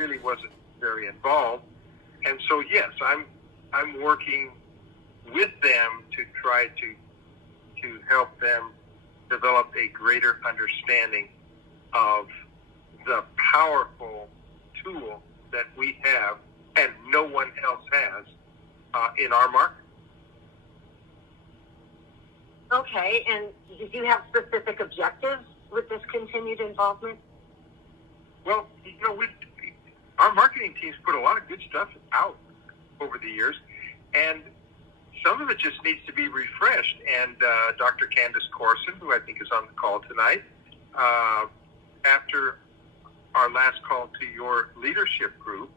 really wasn't very involved. And so, yes, I'm working with them to try to help them develop a greater understanding of the powerful tool that we have and no one else has in our market. Okay, and did you have specific objectives with this continued involvement? Well, our marketing teams put a lot of good stuff out over the years, and some of it just needs to be refreshed. And Dr. Candace Corson, who I think is on the call tonight, after our last call to your leadership group,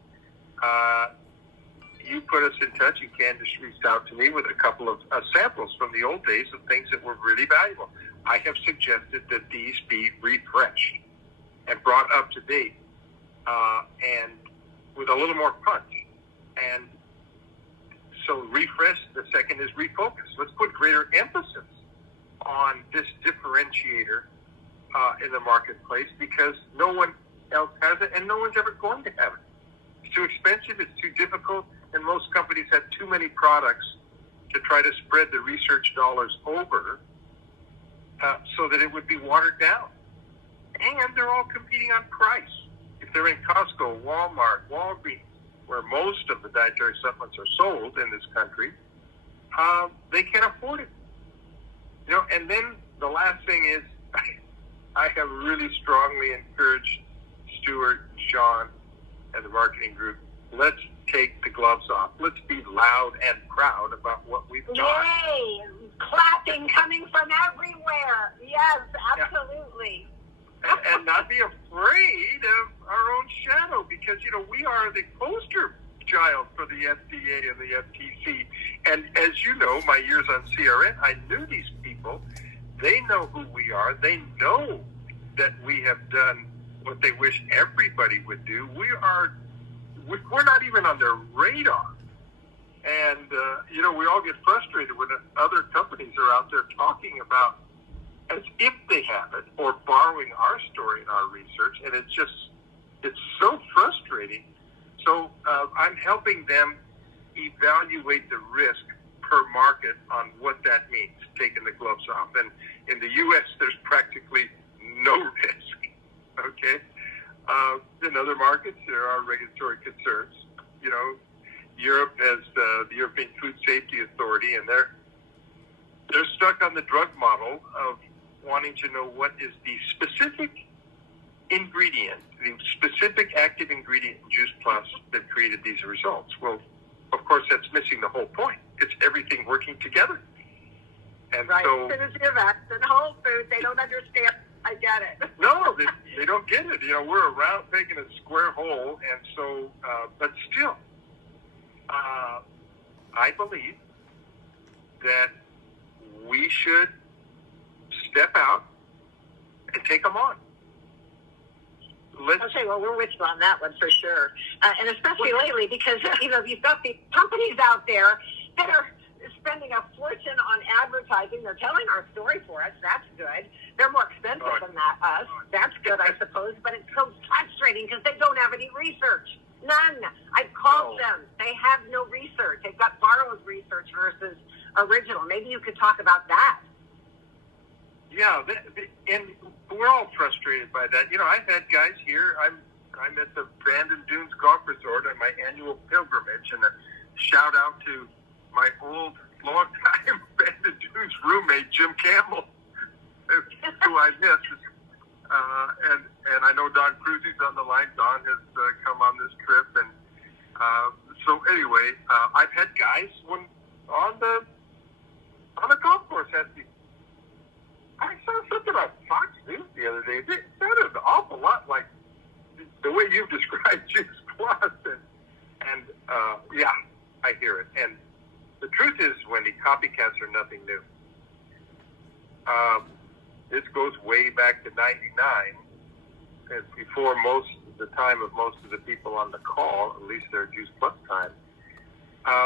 you put us in touch, and Candace reached out to me with a couple of samples from the old days of things that were really valuable. I have suggested that these be refreshed and brought up to date, and with a little more punch. And so refresh, the second is refocus. Let's put greater emphasis on this differentiator in the marketplace, because no one else has it and no one's ever going to have it. It's too expensive, it's too difficult, and most companies have too many products to try to spread the research dollars over so that it would be watered down. And they're all competing on price. If they're in Costco, Walmart, Walgreens, where most of the dietary supplements are sold in this country, they can't afford it. And then the last thing is, I have really strongly encouraged Stuart, Sean, and the marketing group, let's take the gloves off. Let's be loud and proud about what we've done. Yay! Clapping coming from everywhere. Yes, absolutely. Yeah. And not be afraid of our own shadow, because, we are the poster child for the FDA and the FTC. And as you know, my years on CRN, I knew these people. They know who we are. They know that we have done what they wish everybody would do. We're not even on their radar. And, we all get frustrated when other companies are out there talking about as if they have it or borrowing our story and our research. And it's so frustrating. So I'm helping them evaluate the risk per market on what that means, taking the gloves off. And in the U.S., there's practically no risk, okay? In other markets, there are regulatory concerns. Europe has the European Food Safety Authority, and they're stuck on the drug model of wanting to know what is the specific ingredient, the specific active ingredient in Juice Plus that created these results. Well, of course, that's missing the whole point. It's everything working together. And right. so, Synergy and Whole Foods, they don't understand. I get it. No, they don't get it. We're a round peg in a square hole, and so, but still, I believe that we should step out and take them on. Okay, well, we're with you on that one for sure. And especially lately, because, you've got these companies out there that are spending a fortune on advertising. They're telling our story for us. That's good. They're more expensive than us. That's good, I suppose. But it's so frustrating because they don't have any research. None. I've called them. They have no research. They've got borrowed research versus original. Maybe you could talk about that. Yeah, and we're all frustrated by that. I've had guys here. I'm at the Bandon Dunes Golf Resort on my annual pilgrimage, and a shout out to my old, long-time Bandon Dunes roommate, Jim Campbell, who I miss. And I know Don Cruzy's on the line. Don has come on this trip, and so anyway, I've had guys on the golf course ask me, I saw something on Fox News the other day. It sounded an awful lot like the way you've described Juice Plus, and yeah, I hear it. And the truth is, Wendy, copycats are nothing new. This goes way back to '99, and before most of the time of most of the people on the call, at least their Juice Plus time,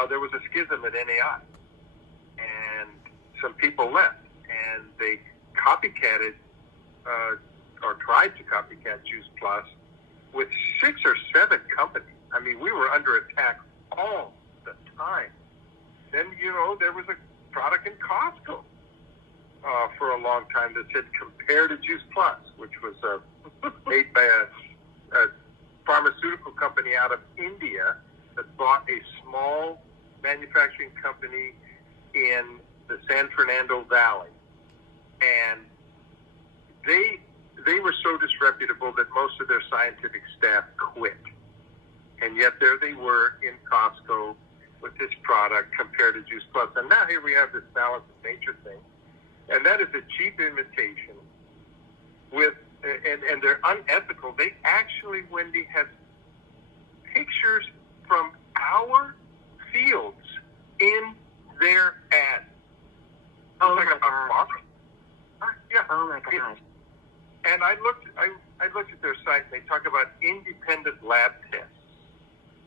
there was a schism at NAI, and some people left, and they copycatted or tried to copycat Juice Plus with 6 or 7 under attack all the time. Then, there was a product in Costco for a long time that said compare to Juice Plus, which was made by a pharmaceutical company out of India that bought a small manufacturing company in the San Fernando Valley. And they were so disreputable that most of their scientific staff quit. And yet there they were in Costco with this product compared to Juice Plus. And now here we have this balance of nature thing. And that is a cheap imitation and they're unethical. They actually, Wendy, have pictures from our fields in their ad. Oh, like my gosh. Yeah. Oh, my gosh. And I looked at their site, and they talk about independent lab tests.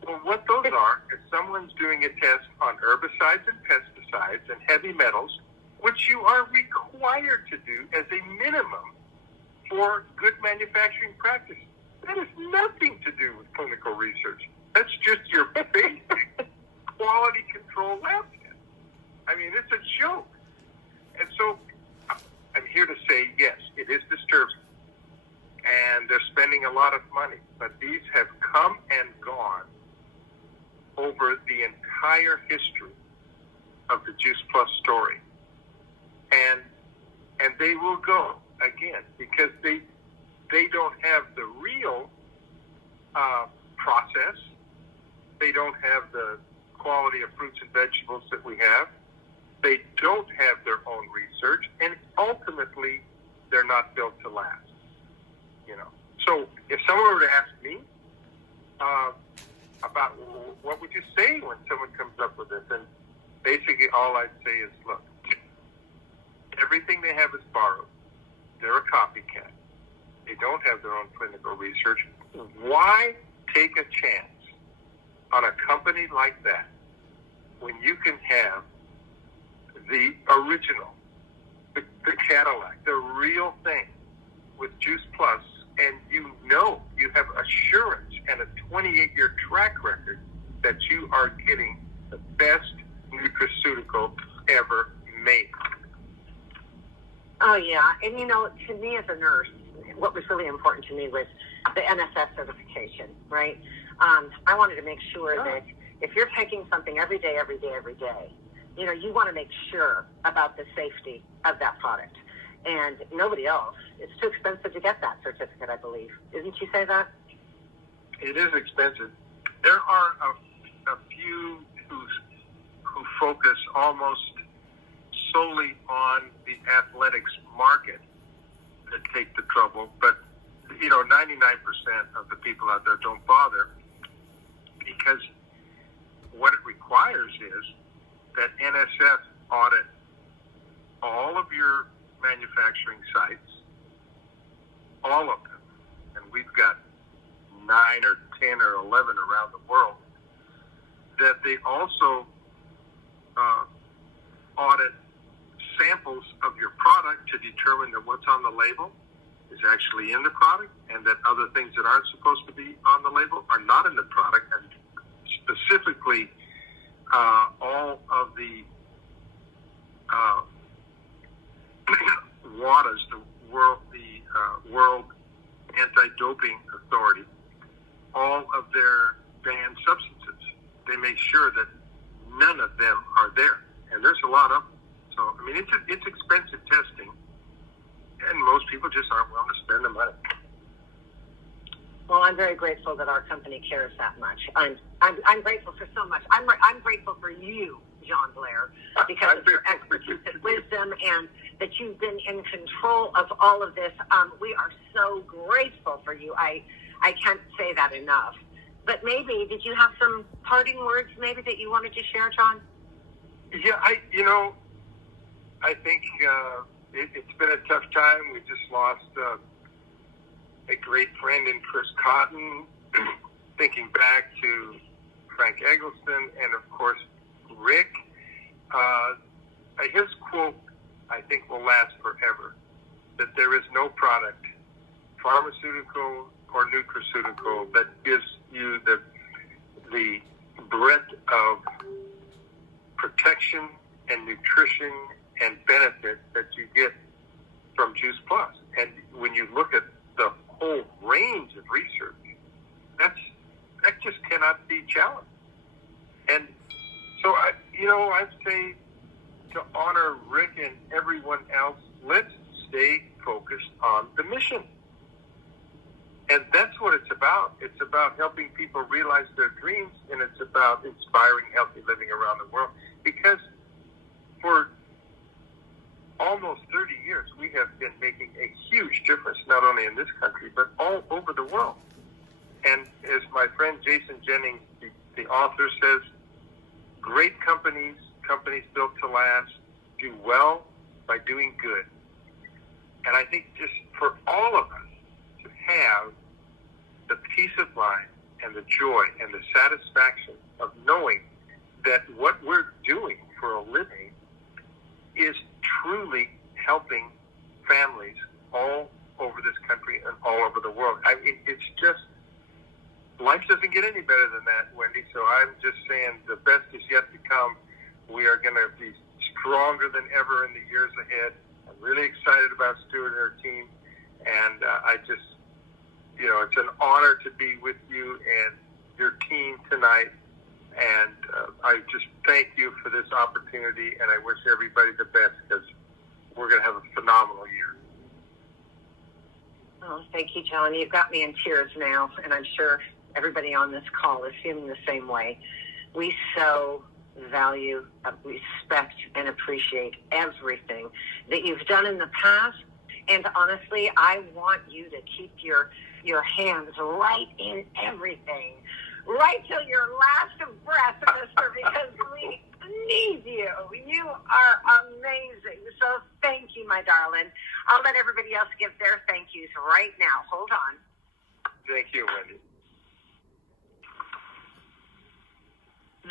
Well, what those are is someone's doing a test on herbicides and pesticides and heavy metals, which you are required to do as a minimum for good manufacturing practice. That has nothing to do with clinical research. That's just your basic quality control lab test. I mean, it's a joke. And so I'm here to say, yes, it is disturbing. And they're spending a lot of money. But these have come and gone over the entire history of the Juice Plus story. And they will go again because they don't have the real process. They don't have the quality of fruits and vegetables that we have. They don't have their own research, and ultimately, they're not built to last. So if someone were to ask me about what would you say when someone comes up with this, and basically all I'd say is, look, everything they have is borrowed. They're a copycat. They don't have their own clinical research. Why take a chance on a company like that when you can have the original, the Cadillac, the real thing with Juice Plus, and you have assurance and a 28-year track record that you are getting the best nutraceutical ever made. Oh, yeah. And, to me as a nurse, what was really important to me was the NSF certification, right? I wanted to make sure that if you're taking something every day, you want to make sure about the safety of that product. And nobody else. It's too expensive to get that certificate, I believe. Didn't you say that? It is expensive. There are a few who focus almost solely on the athletics market that take the trouble, but 99% of the people out there don't bother because what it requires is that NSF audit all of your manufacturing sites, all of them, and we've got 9 or 10 or 11 around the world, that they also audit samples of your product to determine that what's on the label is actually in the product and that other things that aren't supposed to be on the label are not in the product, and specifically all of the WADAs, the World Anti-Doping Authority, all of their banned substances. They make sure that none of them are there, and there's a lot of them. So, it's expensive testing, and most people just aren't willing to spend the money. Well, I'm very grateful that our company cares that much. I'm grateful for so much. I'm grateful for you, John Blair, because of your expertise and wisdom, and that you've been in control of all of this. We are so grateful for you. I can't say that enough. But maybe, did you have some parting words maybe that you wanted to share, John? Yeah, I think it's been a tough time. We just lost a great friend in Chris Cotton, thinking back to Frank Eggleston and, of course, Rick. His quote, I think, will last forever, that there is no product, pharmaceutical or nutraceutical, that gives you the function and nutrition and benefit that you get from Juice Plus. And when you look at the whole range of research, that just cannot be challenged. And so, I'd say to honor Rick and everyone else, let's stay focused on the mission. And that's what it's about. It's about helping people realize their dreams, and it's about inspiring healthy living around the world. Because for almost 30 years, we have been making a huge difference, not only in this country, but all over the world. And as my friend Jason Jennings, the author, says, great companies built to last, do well by doing good. And I think just for all of us to have the peace of mind and the joy and the satisfaction of knowing that what we're doing for a living is truly helping families all over this country and all over the world. I mean, it's just, life doesn't get any better than that, Wendy. So I'm just saying the best is yet to come. We are going to be stronger than ever in the years ahead. I'm really excited about Stuart and her team. And I just, it's an honor to be with you and your team tonight. And I just thank you for this opportunity, and I wish everybody the best, because we're going to have a phenomenal year. Oh, thank you, John. You've got me in tears now, and I'm sure everybody on this call is feeling the same way. We so value, respect, and appreciate everything that you've done in the past. And honestly, I want you to keep your hands right in everything, right till your last breath, mister, because we need you. You are amazing. So thank you, my darling. I'll let everybody else give their thank yous right now. Hold on. Thank you, Wendy.